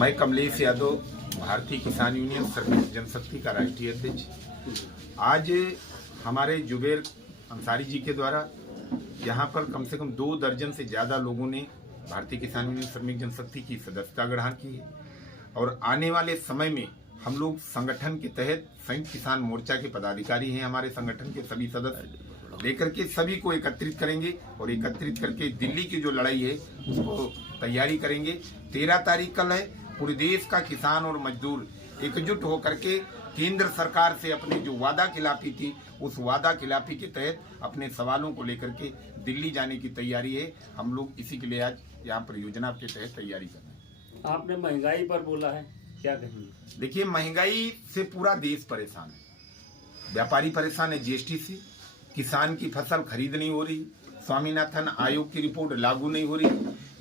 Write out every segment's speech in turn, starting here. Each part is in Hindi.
मैं कमलेश यादव, भारतीय किसान यूनियन श्रमिक जनशक्ति का राष्ट्रीय अध्यक्ष। आज हमारे जुबेर अंसारी जी के द्वारा यहाँ पर कम से कम 2 दर्जन से ज़्यादा लोगों ने भारतीय किसान यूनियन श्रमिक जनशक्ति की सदस्यता ग्रहण की है और आने वाले समय में हम लोग संगठन के तहत संयुक्त किसान मोर्चा के पदाधिकारी हैं, हमारे संगठन के सभी सदस्य लेकर के सभी को एकत्रित करेंगे और एकत्रित करके दिल्ली की जो लड़ाई है उसको तैयारी करेंगे। 13 तारीख कल है। पूरे देश का किसान और मजदूर एकजुट होकर के केंद्र सरकार से अपने जो वादा खिलाफी थी उस वादा खिलाफी के तहत अपने सवालों को लेकर के दिल्ली जाने की तैयारी है। हम लोग इसी के लिए आज यहाँ पर योजना के तहत तैयारी कर रहे हैं। आपने महंगाई पर बोला है, क्या कहेंगे? देखिए, महंगाई से पूरा देश परेशान है। व्यापारी परेशान है जीएसटी से, किसान की फसल खरीद नहीं हो रही, स्वामीनाथन आयोग की रिपोर्ट लागू नहीं हो रही,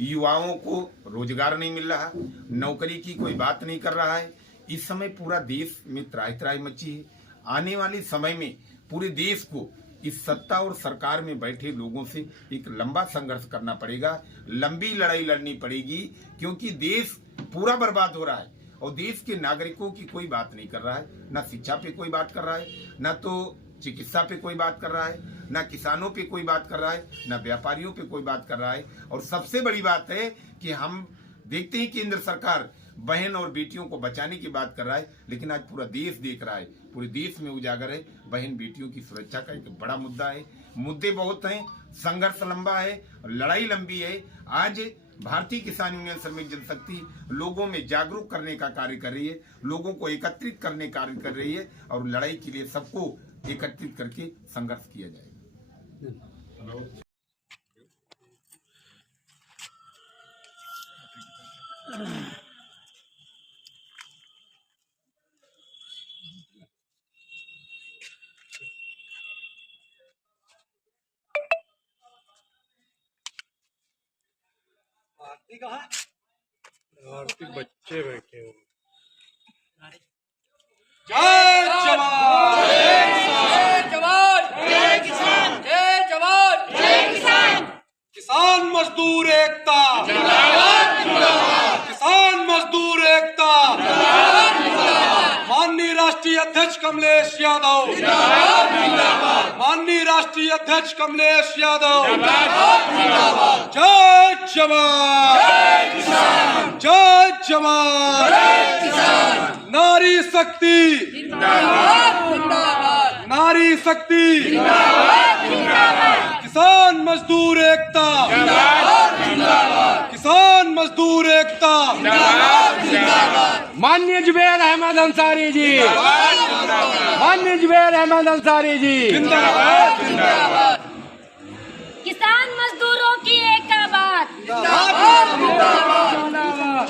युवाओं को रोजगार नहीं मिल रहा, नौकरी की कोई बात नहीं कर रहा है। इस समय पूरा देश में त्राही मची है। आने वाले समय में पूरे देश को इस सत्ता और सरकार में बैठे लोगों से एक लंबा संघर्ष करना पड़ेगा, लंबी लड़ाई लड़नी पड़ेगी, क्योंकि देश पूरा बर्बाद हो रहा है और देश के नागरिकों की कोई बात नहीं कर रहा है। ना शिक्षा पे कोई बात कर रहा है, ना तो चिकित्सा पे कोई बात कर रहा है, ना किसानों पे कोई बात कर रहा है, ना व्यापारियों पे कोई बात कर रहा है। और सबसे बड़ी बात है कि हम देखते हैं केंद्र सरकार बहन और बेटियों को बचाने की बात कर रहा है, लेकिन आज पूरा देश देख रहा है, पूरे देश में उजागर है बहन बेटियों की सुरक्षा का एक बड़ा मुद्दा है। मुद्दे बहुत हैं, संघर्ष लंबा है, लड़ाई लंबी है। आज भारतीय किसान यूनियन श्रमिक जनशक्ति लोगों में जागरूक करने का कार्य कर रही है, लोगों को एकत्रित करने का कार्य कर रही है और लड़ाई के लिए सबको एकत्रित करके संघर्ष किया जाएगा। आरती बच्चे बैठे हो। जय जवान जय जवान जय किसान जय जवान जय किसान। किसान मजदूर एकता जिंदाबाद जिंदाबाद। किसान मजदूर एकता जिंदाबाद जिंदाबाद। माननीय राष्ट्रीय अध्यक्ष कमलेश यादव जिंदाबाद जिंदाबाद। माननीय राष्ट्रीय अध्यक्ष कमलेश यादव जिंदाबाद जिंदाबाद। जय जवान जय किसान जय जवान जय किसान। नारी शक्ति जिंदाबाद जिंदाबाद। नारी शक्ति जिंदाबाद जिंदाबाद। किसान मजदूर एकता जिंदाबाद जिंदाबाद। किसान मजदूर एकता जिंदाबाद जिंदाबाद। माननीय जुबेर अहमद अंसारी जी, माननीय जुबेर अहमद अंसारी जी जिंदाबाद जिंदाबाद। किसान मजदूरों की एक बात जिंदाबाद जिंदाबाद।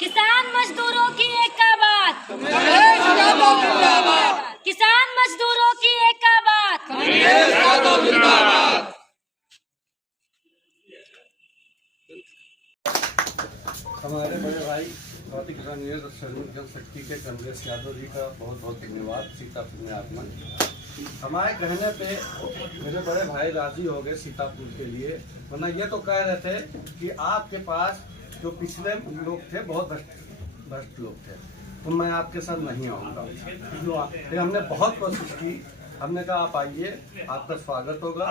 किसान मजदूरों की एक बात कमलेश यादव जिंदाबाद। किसान मजदूरों की एक बात कमलेश यादव जिंदाबाद। हमारे बड़े भाई भारतीय किसान यूनियन श्रमिक जनशक्ति के कमलेश यादव जी का बहुत बहुत धन्यवाद। सीतापुर में आगमन हमारे कहने पे मेरे बड़े भाई राजी हो गए सीतापुर के लिए, वरना ये तो कह रहे थे कि आपके पास जो पिछले लोग थे बहुत भ्रष्ट लोग थे, तो मैं आपके साथ नहीं आऊँगा। फिर हमने बहुत कोशिश की, हमने कहा आप आइए, आपका स्वागत होगा।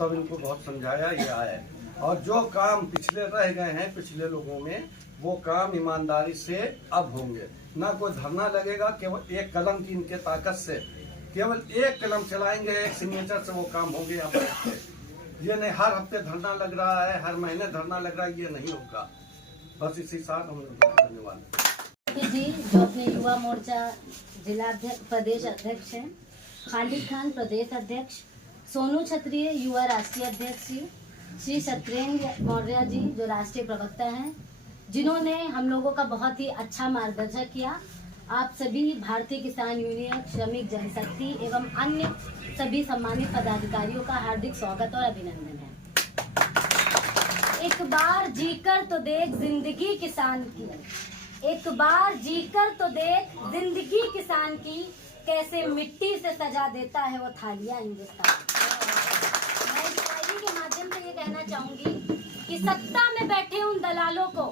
तब इनको बहुत समझाया, ये आए और जो काम पिछले रह गए हैं पिछले लोगों में, वो काम ईमानदारी से अब होंगे। ना कोई धरना लगेगा, केवल एक कलम की इनके ताकत से, केवल एक कलम चलाएंगे, एक सिग्नेचर से वो काम होंगे यहाँ पर। ये नहीं हर हफ्ते धरना लग रहा है, हर महीने धरना लग रहा है, ये नहीं होगा। बस इसी साथ हम लोग धन्यवाद जी, जो अपने युवा मोर्चा जिला प्रदेश अध्यक्ष हैं, खालिद खान प्रदेश अध्यक्ष, सोनू क्षत्रिय युवा राष्ट्रीय अध्यक्ष जी, श्री सत्येंद्र मौर्य जी जो राष्ट्रीय प्रवक्ता हैं, जिन्होंने हम लोगों का बहुत ही अच्छा मार्गदर्शन किया। आप सभी भारतीय किसान यूनियन श्रमिक जनशक्ति एवं अन्य सभी सम्मानित पदाधिकारियों का हार्दिक स्वागत और अभिनंदन है। एक बार जीकर तो देख जिंदगी किसान की, एक बार जीकर तो देख जिंदगी किसान की, कैसे मिट्टी से सजा देता है वो थालियां हिंदुस्तान। मैं इस शायरी के माध्यम से ये कहना चाहूंगी कि सत्ता में बैठे उन दलालों को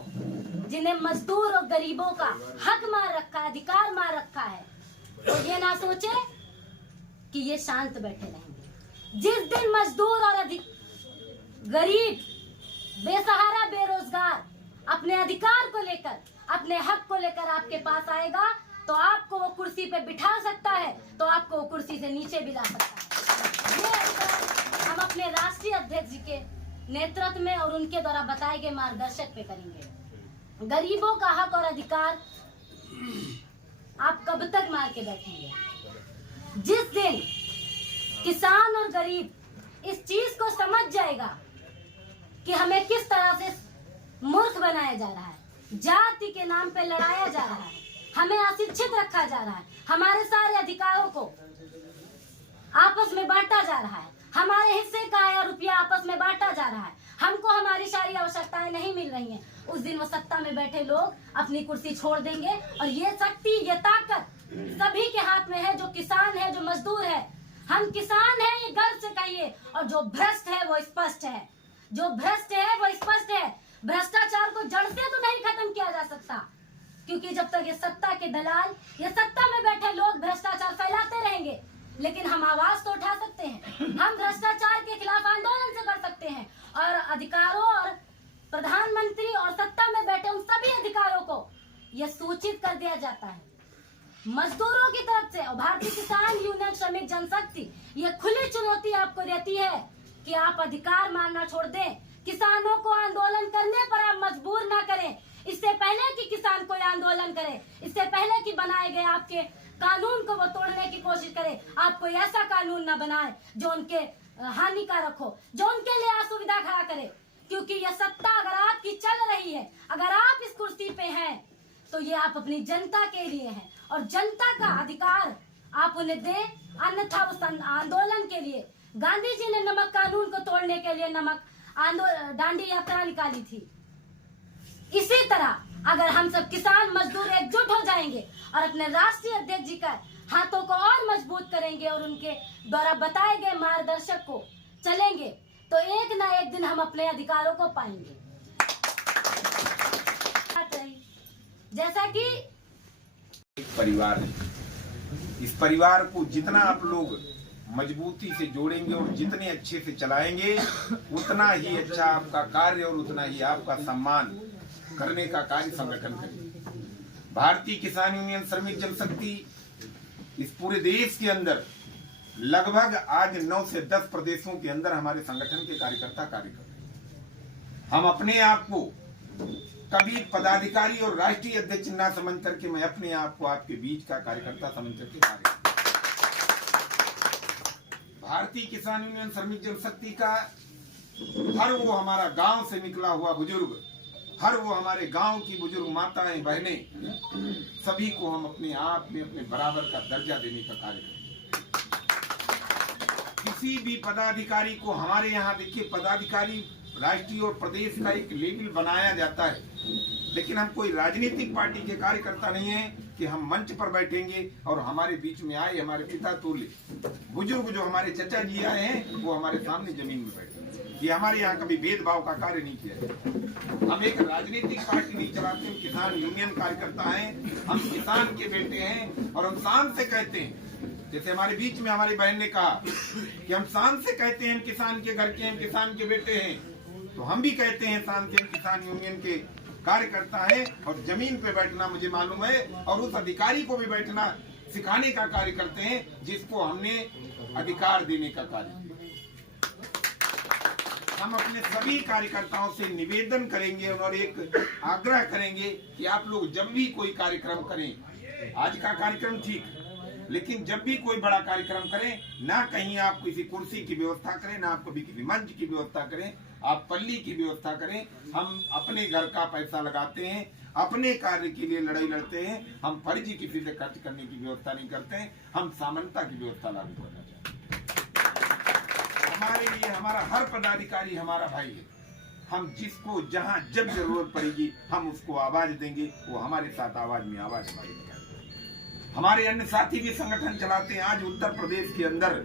जिन्हें मजदूर और गरीबों का हक मार रखा है, अधिकार मार रखा है, तो ये ना सोचे कि ये शांत बैठे रहेंगे। जिस दिन मजदूर और गरीब, बेसहारा, बेरोजगार अपने अधिकार को लेकर, अपने हक को लेकर आपके पास आएगा, तो आपको वो कुर्सी पे बिठा सकता है, तो आपको वो कुर्सी से नीचे भी ला सकता है। ये ऐसा हम अपने राष्ट्रीय अध्यक्ष जी के नेतृत्व में और उनके द्वारा बताए गए मार्गदर्शक पे करेंगे। गरीबों का हक और अधिकार आप कब तक मार के बैठेंगे? जिस दिन किसान और गरीब इस चीज को समझ जाएगा कि हमें किस तरह से मूर्ख बनाया जा रहा है, जाति के नाम पे लड़ाया जा रहा है, हमें अशिक्षित रखा जा रहा है, हमारे सारे अधिकारों को आपस में बांटा जा रहा है, हमारे हिस्से का आया रुपया आपस में बांटा जा रहा है, हमको हमारी सारी आवश्यकताएं नहीं मिल रही हैं, उस दिन वो सत्ता में बैठे लोग अपनी कुर्सी छोड़ देंगे। और ये शक्ति, ये ताकत सभी के हाथ में है, जो किसान है, जो मजदूर है। हम किसान हैं, ये गर्व से कहिए। और जो भ्रष्ट है वो स्पष्ट है, जो भ्रष्ट है वो स्पष्ट है। भ्रष्टाचार को जड़ से तो नहीं खत्म किया जा सकता, क्योंकि जब तक ये सत्ता के दलाल, ये सत्ता में बैठे लोग भ्रष्टाचार फैलाते रहेंगे। लेकिन हम आवाज तो उठा सकते हैं, हम भ्रष्टाचार के खिलाफ आंदोलन से कर सकते हैं, और अधिकारों और प्रधानमंत्री और सत्ता में बैठे उन सभी अधिकारों को यह सूचित कर दिया जाता है मजदूरों की तरफ से। और भारतीय किसान यूनियन श्रमिक जनशक्ति ये खुली चुनौती आपको देती है कि आप अधिकार मानना छोड़ दें, किसानों को आंदोलन करने पर आप मजबूर ना करें। इससे पहले कि किसान कोई आंदोलन करे, इससे पहले कि बनाए गए आपके कानून को वो तोड़ने की कोशिश करे, आप कोई ऐसा कानून न बनाए जो उनके हानिकारक हो, जो उनके लिए असुविधा खड़ा करे। क्योंकि यह सत्ता अगर आपकी चल रही है, अगर आप इस कुर्सी पे हैं, तो ये आप अपनी जनता के लिए हैं, और जनता का अधिकार आप उन्हें दें। अन्यथा उस आंदोलन के लिए गांधी जी ने नमक कानून को तोड़ने के लिए दांडी यात्रा निकाली थी। इसी तरह अगर हम सब किसान मजदूर एकजुट हो जाएंगे और अपने राष्ट्रीय अध्यक्ष जी का हाथों को और मजबूत करेंगे और उनके द्वारा बताए गए मार्गदर्शक को चलेंगे, तो एक ना एक दिन हम अपने अधिकारों को पाएंगे। जैसा कि एक परिवार है, इस परिवार को जितना आप लोग मजबूती से जोड़ेंगे और जितने अच्छे से चलाएंगे, उतना ही अच्छा आपका कार्य और उतना ही आपका सम्मान करने का कार्य संगठन करेगा। भारतीय किसान यूनियन श्रमिक जनशक्ति इस पूरे देश के अंदर लगभग आज 9 से 10 प्रदेशों के अंदर हमारे संगठन के कार्यकर्ता कार्य कर रहे हैं। हम अपने आप को कभी पदाधिकारी और राष्ट्रीय अध्यक्ष ना समझ करके मैं अपने आप को आपके बीच का कार्यकर्ता समझ करके कार्य। भारतीय किसान यूनियन श्रमिक जनशक्ति का हर वो हमारा गांव से निकला हुआ बुजुर्ग, हर वो हमारे गांव की बुजुर्ग माताएं, बहनें, सभी को हम अपने आप में अपने बराबर का दर्जा देने का कार्य करें। किसी भी पदाधिकारी को हमारे यहाँ देखिए, पदाधिकारी राष्ट्रीय और प्रदेश का एक लेवल बनाया जाता है, लेकिन हम कोई राजनीतिक पार्टी के कार्यकर्ता नहीं है कि हम मंच पर बैठेंगे और हमारे बीच में आए हमारे पिता तोले बुजुर्ग जो हमारे चचा जी आए हैं वो हमारे सामने जमीन में बैठे। ये हमारे यहाँ कभी भेदभाव का कार्य नहीं किया है। हम एक राजनीतिक पार्टी नहीं चलाते, हम किसान यूनियन कार्यकर्ता हैं, हम किसान के बेटे हैं और हम शान से कहते हैं। जैसे हमारे बीच में हमारी बहन ने कहा कि हम शान से कहते हैं किसान के घर के हैं, किसान के बेटे हैं, तो हम भी कहते हैं शान से किसान यूनियन के कार्यकर्ता है। और जमीन पे बैठना मुझे मालूम है और उस अधिकारी को भी बैठना सिखाने का कार्य करते हैं जिसको हमने अधिकार देने का कार्य। हम अपने सभी कार्यकर्ताओं से निवेदन करेंगे और एक आग्रह करेंगे कि आप लोग जब भी कोई कार्यक्रम करें, आज का कार्यक्रम ठीक, लेकिन जब भी कोई बड़ा कार्यक्रम करें, ना कहीं आप किसी कुर्सी की व्यवस्था करें, ना आप कभी किसी मंच की व्यवस्था करें, आप पल्ली की व्यवस्था करें। हम अपने घर का पैसा लगाते हैं, अपने कार्य के लिए लड़ाई लड़ते हैं। हम फर्जी किसी से खर्च करने की व्यवस्था नहीं करते हैं, हम समानता की व्यवस्था लागू करना चाहते हैं। हमारे लिए हमारा हर पदाधिकारी हमारा भाई है। हम जिसको जहां जब जरूरत पड़ेगी हम उसको आवाज देंगे, वो हमारे साथ आवाज में आवाज हमारी लगाएंगे। हमारे अन्य साथी भी संगठन चलाते हैं। आज उत्तर प्रदेश के अंदर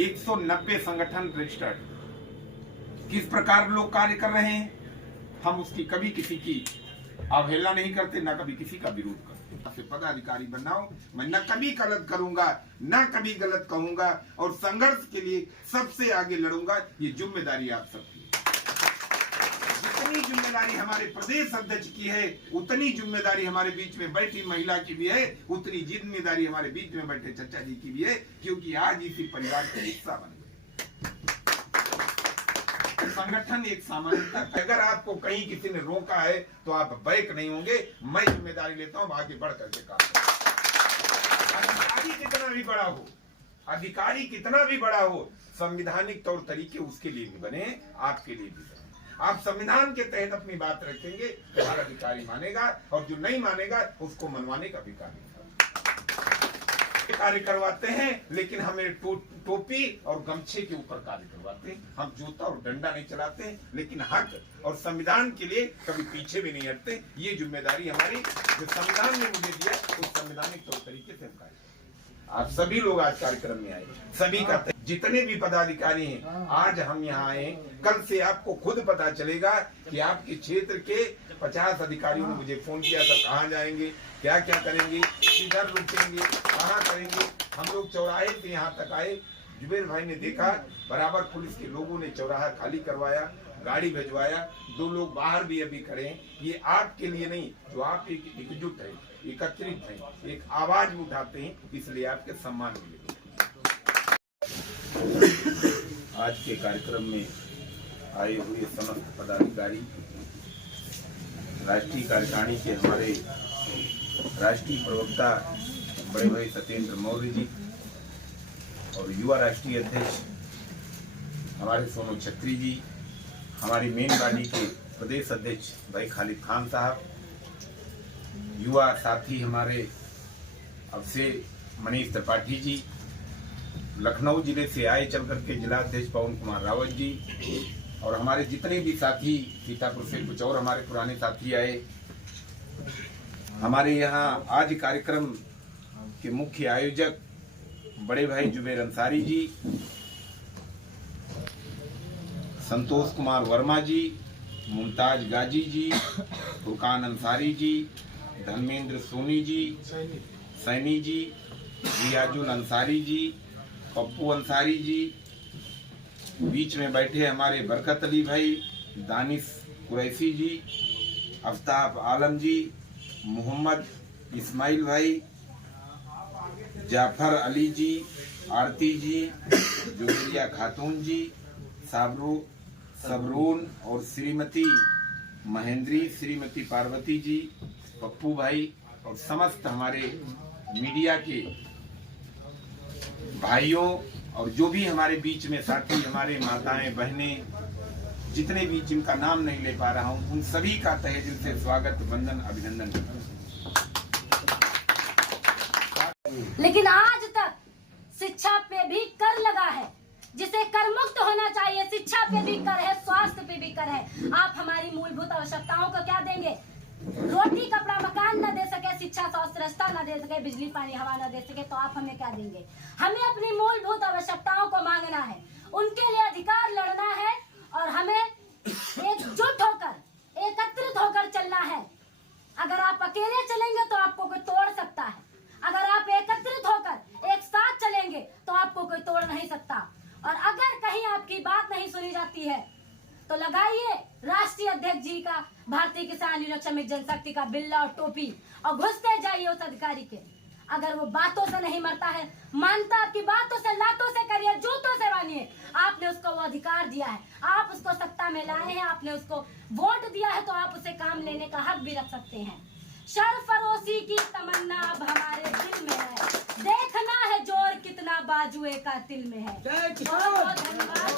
190 संगठन रजिस्टर्ड। किस प्रकार लोग कार्य कर रहे हैं हम उसकी कभी किसी की अवहेलना नहीं करते, न कभी किसी का विरोध करते। आपसे पदाधिकारी बनाओ, मैं न कभी गलत करूंगा, न कभी गलत कहूंगा, और संघर्ष के लिए सबसे आगे लड़ूंगा। ये जिम्मेदारी आप सबकी है। जितनी जिम्मेदारी हमारे प्रदेश अध्यक्ष की है, उतनी जिम्मेदारी हमारे बीच में बैठी महिला की भी है, उतनी जिम्मेदारी हमारे बीच में बैठे चचा जी की भी है, क्योंकि आज इसी परिवार का हिस्सा बन गए। संगठन एक सामान्यता, अगर आपको कहीं किसी ने रोका है तो आप बैक नहीं होंगे। मैं जिम्मेदारी लेता हूं, आगे बढ़ करके काम। अधिकारी कितना भी बड़ा हो, अधिकारी कितना भी बड़ा हो, संवैधानिक तौर तरीके उसके लिए भी बने, आपके लिए भी बने। आप संविधान के तहत अपनी बात रखेंगे तो हर अधिकारी मानेगा, और जो नहीं मानेगा उसको मनवाने का भी कार्य करवाते हैं। लेकिन हमें टोपी और गमछे के ऊपर कार्य करवाते हैं। हम जूता और डंडा नहीं चलाते हैं, लेकिन हक और संविधान के लिए कभी पीछे भी नहीं हटते। ये जिम्मेदारी हमारी, जो संविधान ने मुझे दिया, उस संवैधानिक तौर तरीके से हम कार्य। आप सभी लोग आज कार्यक्रम में आए, सभी का जितने भी पदाधिकारी हैं, आज हम यहाँ आए। कल से आपको खुद पता चलेगा कि आपके क्षेत्र के 50 अधिकारियों ने मुझे फोन किया था, कहाँ जाएंगे, क्या क्या करेंगे, किधर रुकेंगे, कहाँ करेंगे। हम लोग चौराहे से यहाँ तक आए, जुबेर भाई ने देखा, बराबर पुलिस के लोगों ने चौराहा खाली करवाया, गाड़ी भिजवाया। 2 लोग बाहर भी अभी खड़े हैं। ये आपके लिए नहीं, जो आप एक एकजुट है, एकत्रित है, एक आवाज उठाते हैं, इसलिए आपके सम्मान मिलेगा। आज के कार्यक्रम में आए हुए समस्त पदाधिकारी, राष्ट्रीय कार्यकारिणी के हमारे राष्ट्रीय प्रवक्ता बड़े भाई सत्येंद्र मौर्य जी, और युवा राष्ट्रीय अध्यक्ष हमारे सोनू छत्री जी, हमारी मेन गाड़ी के प्रदेश अध्यक्ष भाई खालिद खान साहब, युवा साथी हमारे अब से मनीष त्रिपाठी जी, लखनऊ जिले से आए चल करके जिला अध्यक्ष पवन कुमार रावत जी, और हमारे जितने भी साथी, सीतापुर से कुछ और हमारे पुराने साथी आए। हमारे यहाँ आज कार्यक्रम के मुख्य आयोजक बड़े भाई जुबेर अंसारी जी, संतोष कुमार वर्मा जी, मुमताज गाजी जी, फुरकान अंसारी जी, धर्मेंद्र सोनी जी, सैनी जी, रियाजुल अंसारी जी, पप्पू अंसारी जी, बीच में बैठे हमारे बरकत अली भाई, दानिश कुरैशी जी, आफ्ताब आलम जी, मोहम्मद इस्माइल भाई, जाफर अली जी, आरती जी, जुबेरिया खातून जी, सबरून और श्रीमती महेंद्री, श्रीमती पार्वती जी, पप्पू भाई, और समस्त हमारे मीडिया के भाइयों, और जो भी हमारे बीच में साथी, हमारे माताएं, बहनें, जितने भी जिनका नाम नहीं ले पा रहा हूं, उन सभी का तहे दिल से स्वागत, वंदन, अभिनंदन करता हूं। लेकिन आज तक शिक्षा पे भी कर लगा है, जिसे कर मुक्त होना चाहिए। शिक्षा पे भी कर है, स्वास्थ्य पे भी कर है। आप हमारी मूलभूत आवश्यकताओं को क्या देंगे? रोटी, कपड़ा, मकान न दे सके, शिक्षा, स्वास्थ्य, रास्ता न दे सके, बिजली, पानी, हवा न दे सके, तो आप हमें क्या देंगे? हमें अपनी मूलभूत आवश्यकताओं को मांगना है, उनके लिए अधिकार लड़ना है, और हमें एकजुट होकर, एकत्रित होकर चलना है। अगर आप अकेले चलेंगे तो आपको कोई तोड़ सकता है, अगर आप एकत्रित होकर एक साथ चलेंगे तो आपको कोई तोड़ नहीं सकता। और अगर कहीं आपकी बात नहीं सुनी जाती है तो लगाइए राष्ट्रीय अध्यक्ष जी का, भारतीय किसान यूनियन श्रमिक जनशक्ति का बिल्ला और टोपी, और घुसते जाइए उस अधिकारी के। अगर वो बातों से नहीं मरता है, मानता आपकी बातों से, लातों से करिए, जूतों से मानिए। आपने उसको वो अधिकार दिया है, आप उसको सत्ता में लाए हैं, आपने उसको वोट दिया है, तो आप उसे काम लेने का हक भी रख सकते हैं। सरफरोशी की तमन्ना अब हमारे दिल में है, देखना है जोर कितना बाजुए का तिल में है। बहुत बहुत धन्यवाद।